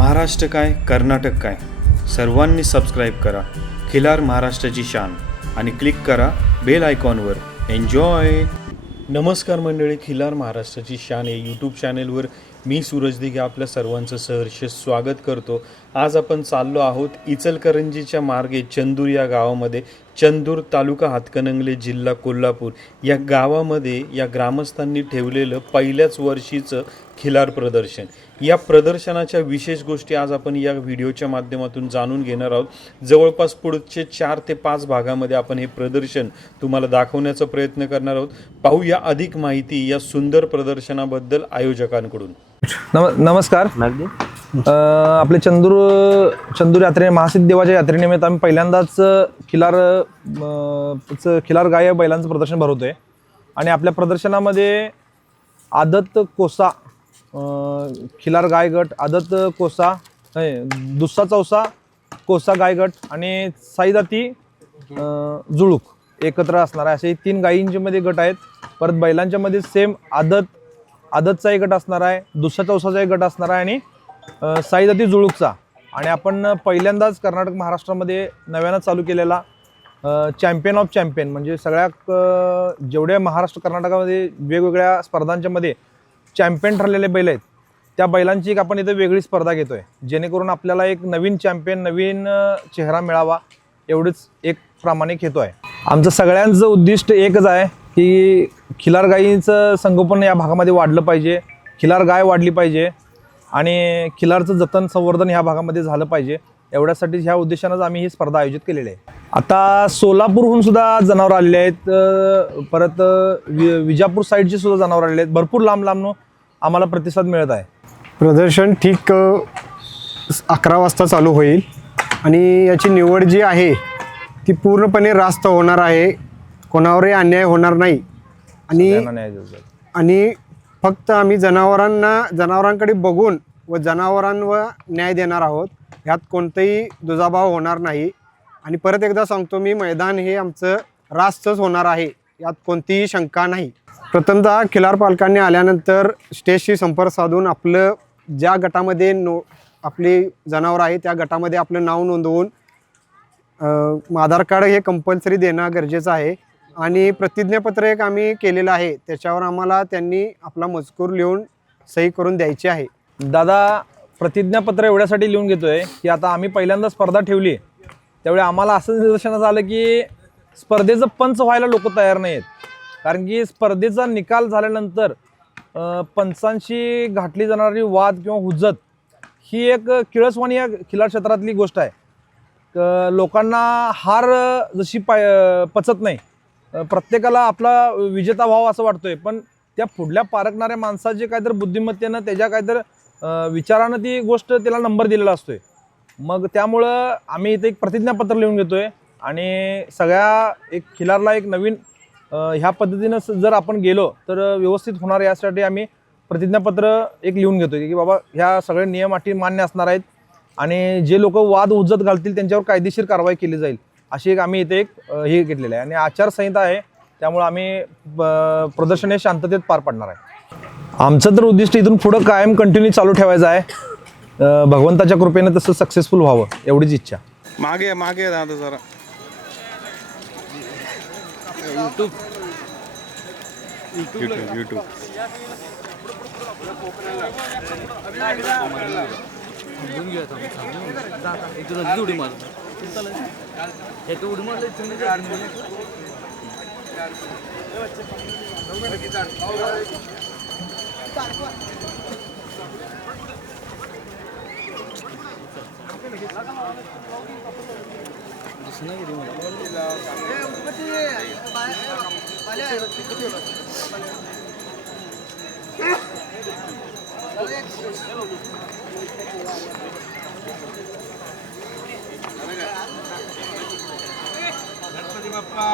महाराष्ट्र काय कर्नाटक काय सर्वांनी सबस्क्राईब करा खिलार महाराष्ट्राची शान आणि क्लिक करा बेल आयकॉनवर. एन्जॉय. नमस्कार मंडळी, खिलार महाराष्ट्राची शान या यूट्यूब चॅनेलवर मी सूरज दिघे आपल्या सर्वांचं सहर्ष स्वागत करतो. आज आपण चाललो आहोत इचलकरंजीच्या मार्गे चंदूर या गावामध्ये. चंदूर तालुका हातकणंगले जिल्हा कोल्हापूर या गावामध्ये या ग्रामस्थांनी ठेवलेलं पहिल्याच वर्षीचं खिलार प्रदर्शन. या प्रदर्शनाच्या विशेष गोष्टी आज आपण या व्हिडिओच्या माध्यमातून जाणून घेणार आहोत. जवळपास पुढचे 4 ते 5 भागामध्ये आपण हे प्रदर्शन तुम्हाला दाखवण्याचा प्रयत्न करणार आहोत. पाहूया अधिक माहिती या सुंदर प्रदर्शनाबद्दल आयोजकांकडून. नमस्कार. आपले चंदूर यात्रे महासिद्ध देवाच्या यात्रेनिमित्त आम्ही पहिल्यांदाच खिलार गाय बैलांचं प्रदर्शन भरवतोय आणि आपल्या प्रदर्शनामध्ये आदत कोसा खिलार गाय गट, आदत कोसा दुस्सा चौसा कोसा गाय गट आणि साईदाती जुळूक एकत्र असणार आहे. असे 3 गायींच्या मध्ये गट आहेत. परत बैलांच्या मध्ये सेम आदतचा एक गट असणार आहे, दुसरा चौसाचा एक गट असणार आहे आणि साईदाती जुळूकचा. आणि आपण पहिल्यांदाच कर्नाटक महाराष्ट्रामध्ये नव्यानं चालू केलेला चॅम्पियन ऑफ चॅम्पियन म्हणजे सगळ्या जेवढ्या महाराष्ट्र कर्नाटकामध्ये वेगवेगळ्या स्पर्धांच्या मध्ये चॅम्पियन ठरलेले बैल आहेत त्या बैलांची एक आपण इथे वेगळी स्पर्धा घेतोय, जेणेकरून आपल्याला एक नवीन चॅम्पियन, नवीन चेहरा मिळावा एवढंच एक प्रामाणिक हेतू आहे. आमचं सगळ्यांचं उद्दिष्ट एकच आहे की खिलार गायीचं संगोपन या भागामध्ये वाढलं पाहिजे, खिलार गाय वाढली पाहिजे आणि खिलारचं जतन संवर्धन ह्या भागामध्ये झालं पाहिजे. एवढ्यासाठी ह्या उद्देशानंच आम्ही ही स्पर्धा आयोजित केलेली आहे. आता सोलापूरहून सुद्धा जनावर आलेले आहेत, परत विजापूर साईडची सुद्धा जनावर आलेले आहेत. भरपूर लांब आम्हाला प्रतिसाद मिळत आहे. प्रदर्शन ठीक 11 वाजता चालू होईल आणि याची निवड जी आहे ती पूर्णपणे रास्त होणार आहे, कोणावरही अन्याय होणार नाही आणि फक्त आम्ही जनावरांकडे बघून व जनावरांवर न्याय देणार आहोत. ह्यात कोणताही दुजाभाव होणार नाही. आणि परत एकदा सांगतो मी, मैदान हे आमचं रास्तच होणार आहे, यात कोणतीही शंका नाही. प्रथमतः खिलार पालकांनी आल्यानंतर स्टेजशी संपर्क साधून आपलं ज्या गटामध्ये आपली जनावर आहे त्या गटामध्ये आपलं नाव नोंदवून आधार कार्ड हे कंपल्सरी देणं गरजेचं आहे. आणि प्रतिज्ञापत्र एक आम्ही केलेलं आहे, त्याच्यावर आम्हाला त्यांनी आपला मजकूर लिहून सही करून द्यायची आहे. दादा, प्रतिज्ञापत्र एवढ्यासाठी लिहून घेतोय की आता आम्ही पहिल्यांदा स्पर्धा ठेवली त्यावेळी आम्हाला असं निदर्शनास आलं की स्पर्धेचं पंच व्हायला लोक तयार नाही आहेत. कारण की स्पर्धेचा निकाल झाल्यानंतर पंचांशी घातली जाणारी वाद किंवा हुज्जत ही एक किळसवाणी या खिलार क्षेत्रातली गोष्ट आहे. लोकांना हार जशी पचत नाही, प्रत्येकाला आपला विजेता व्हावा असं वाटतोय, पण त्या पुढल्या पारखणाऱ्या माणसाचे काहीतरी बुद्धिमत्तेनं त्याच्या काहीतरी विचारानं ती गोष्ट त्याला नंबर दिलेला असतोय. मग त्यामुळं आम्ही इथे एक प्रतिज्ञापत्र लिहून घेतोय आणि सगळ्या एक खिलारला एक नवीन ह्या पद्धतीनं जर आपण गेलो तर व्यवस्थित होणार, यासाठी आम्ही प्रतिज्ञापत्र एक लिहून घेतोय की बाबा ह्या सगळे नियम अटी मान्य असणार आहेत आणि जे लोक वाद हुज्जत घालतील त्यांच्यावर कायदेशीर कारवाई केली जाईल, अशी एक आम्ही इथे एक हे घेतलेलं आहे. आणि आचारसंहिता आहे, त्यामुळे आम्ही प्रदर्शन हे शांततेत पार पाडणार आहे. आमचं तर उद्दिष्ट इथून पुढं कायम कंटिन्यू चालू ठेवायचं आहे. भगवंताच्या कृपेने तसं सक्सेसफुल व्हावं एवढीच इच्छा. मागे दादा जरा यूट्यूब गणपती बाप्पा.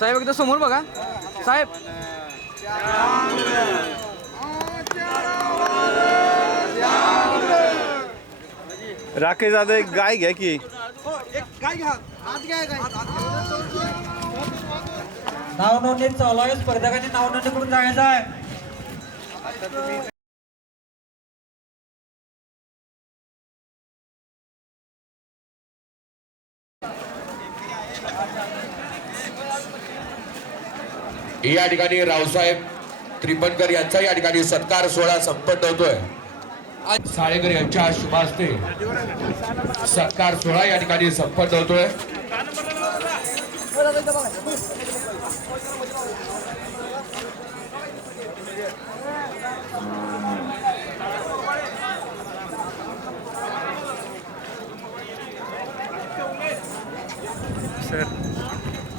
साहेब एकदा समोर बघा साहेब. राकेश दादा एक गाय घ्या की. नाव नोंदणी चालू आहे. स्पर्धकांनी नाव नोंदणी करून जायचं आहे. या ठिकाणी रावसाहेब त्रिपणकर यांचा या ठिकाणी सत्कार सोहळा संपन्न होतोय. साळेकर यांच्या शुभ हस्ते सत्कार सोहळा या ठिकाणी संपन्न होतोय.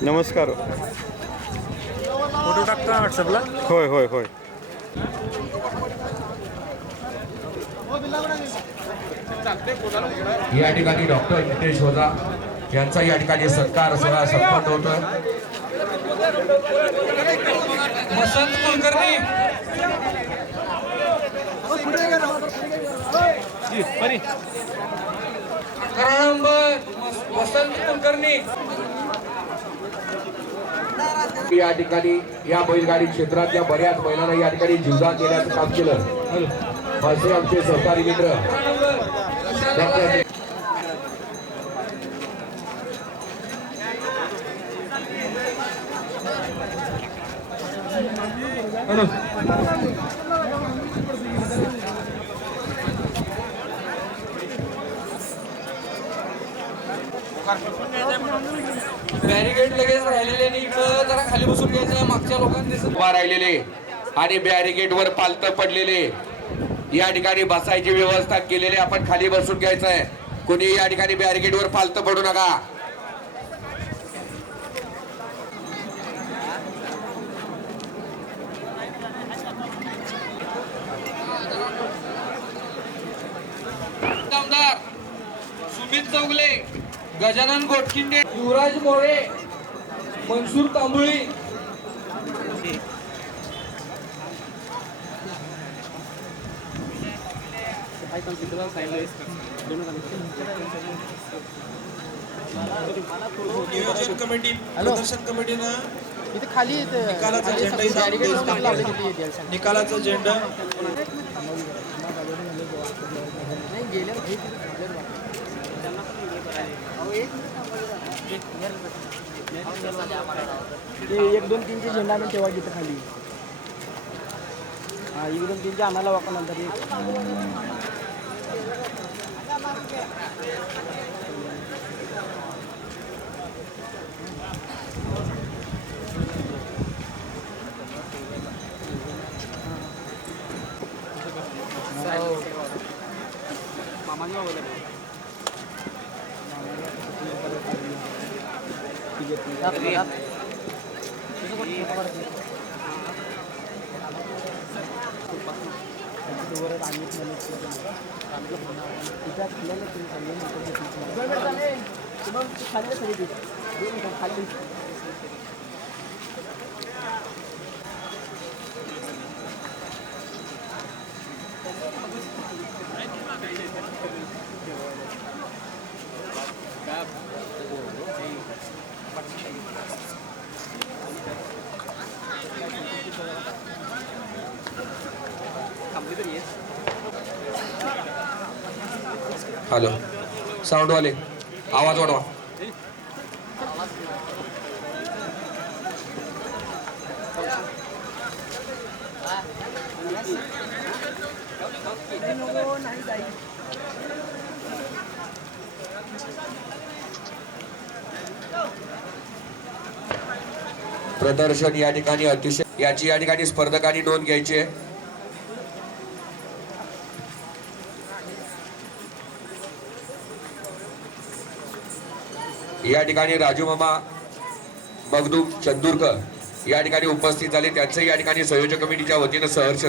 नमस्कार. फोटो टाकतो व्हॉट्सअपला. होय होय होय. या ठिकाणी डॉक्टर नितेश ओझा यांचा या ठिकाणी सत्कार सोहळा संपन्न होतोय. वसंत कुलकर्णी. अकरा नंबर वसंत कुलकर्णी. या ठिकाणी या बैलगाडी क्षेत्रातल्या बऱ्याच महिलांना या ठिकाणी जीवदान देण्याचं काम केलं. असे आमचे सहकारी मित्र डॉक्टर बॅरिकेड लगेच राहिलेले आणि इकडं जरा खाली बसून घ्यायचं. मागच्या लोकांनी उभा राहिलेले आणि बॅरिकेड वर पालत पडलेले या ठिकाणी बसायची व्यवस्था केलेली. आपण खाली बसून घ्यायचं आहे. कोणी या ठिकाणी बॅरिकेड वर पालत पडू नका. आमदार सुमित चौगले, गजानन गोटखिंडे, युवराज मोरे, मनसूर तांबुळी. नियोजन कमिटी प्रदर्शन कमिटीनं निकालाचा झेंडा निकालाचा झेंडा एक दोन तीनचे झेंडा आम्ही तेव्हा घेतो खाली. हा एक दोन तीनचे आम्हाला वापा नंतर खाली हॅलो साऊंड वाले आवाज वाढवा. प्रदर्शन या ठिकाणी अतिशय याची या ठिकाणी स्पर्धकांनी नोंद घ्यायची आहे. या ठिकाणी राजू मामा मगदूम चंदूरकर या ठिकाणी उपस्थित झाले. त्यांचं या ठिकाणी संयोजक कमिटीच्या वतीनं सहर्ष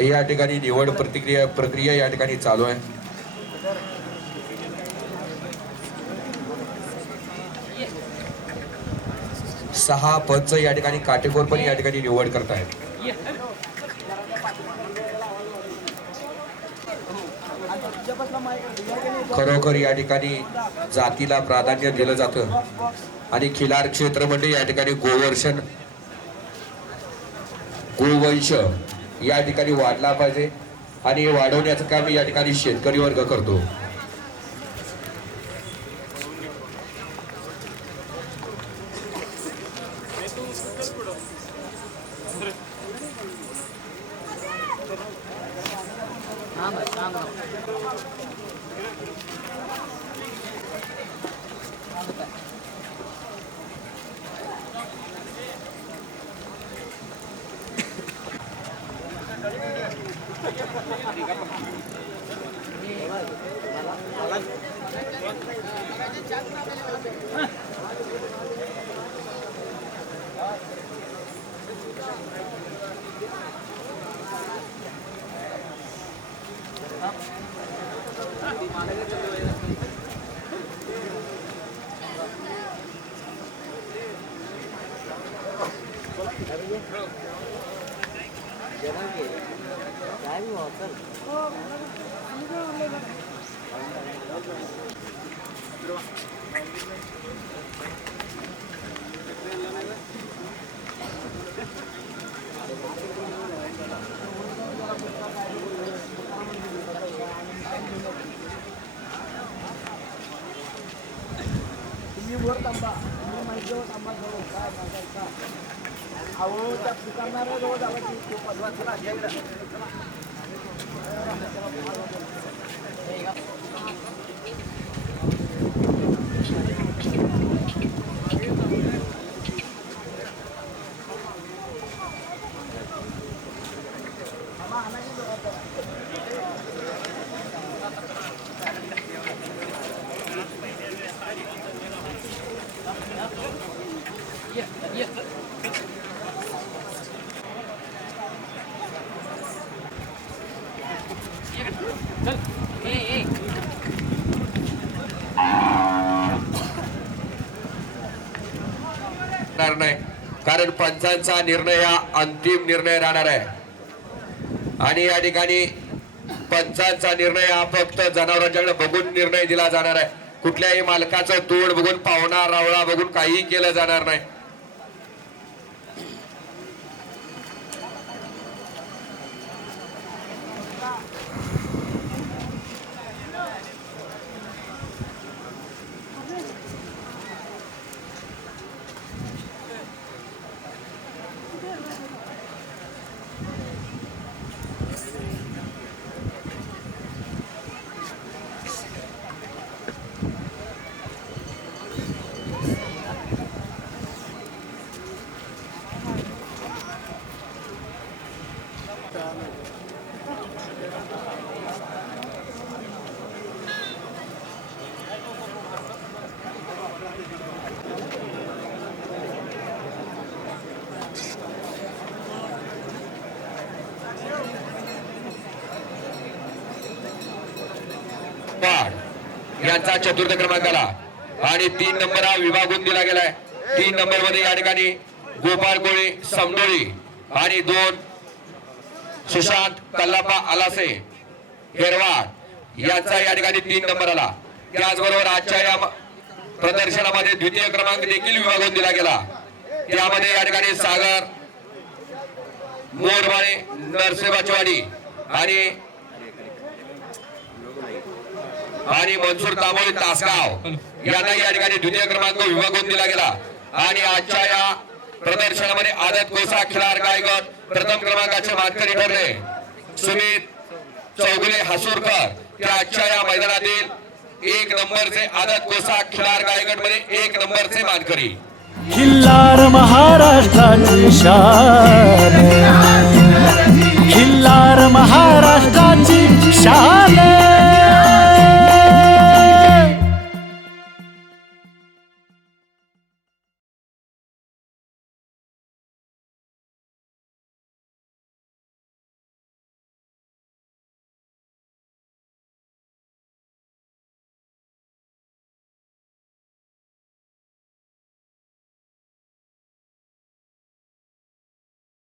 या ठिकाणी निवड प्रक्रिया या ठिकाणी चालू आहे. सहा पंच या ठिकाणी काटेकोरपणे या ठिकाणी निवड करतायत. खरोखर या ठिकाणी जातीला प्राधान्य दिलं जातं आणि खिलार क्षेत्र म्हणजे या ठिकाणी गोवंश या ठिकाणी वाढला पाहिजे आणि हे वाढवण्याचं काम या ठिकाणी शेतकरी वर्ग करतो. नाही कारण पंचांचा निर्णय हा अंतिम निर्णय राहणार आहे आणि या ठिकाणी पंचांचा निर्णय हा फक्त जनावरांच्याकडे बघून निर्णय दिला जाणार आहे. कुठल्याही मालकाचं तोड बघून पाहुणा रावळा बघून काही केलं जाणार नाही. यांचा चतुर्थ क्रमांकाला आणि 3 नंबर हा विभागून दिला गेलाय. 3 नंबर मध्ये या ठिकाणी गोपाळ कोळी समडोळी आणि 2 सुशांत कल्लापा आलासे हेरवाड यांचा या ठिकाणी 3 नंबर आला. त्याचबरोबर आजच्या या प्रदर्शनामध्ये द्वितीय क्रमांक देखील विभागून दिला गेला. त्यामध्ये या ठिकाणी सागर मोरवाळे नरसेवाचवाडी आणि आणि मनसूर तांबोळी तासगाव यांना या ठिकाणी द्वितीय क्रमांक विभागून दिला गेला आणि आजच्या या प्रदर्शनामध्ये आदत कोसा खिलार गायगट प्रथम क्रमांकाचे मानकरी ठरले. सुमित चौगुले हसूरकर ते आजच्या या मैदानातील 1 नंबरचे आदत कोसा खिलार गायगट मध्ये 1 नंबरचे मानकरी. खिल्लार महाराष्ट्राची शान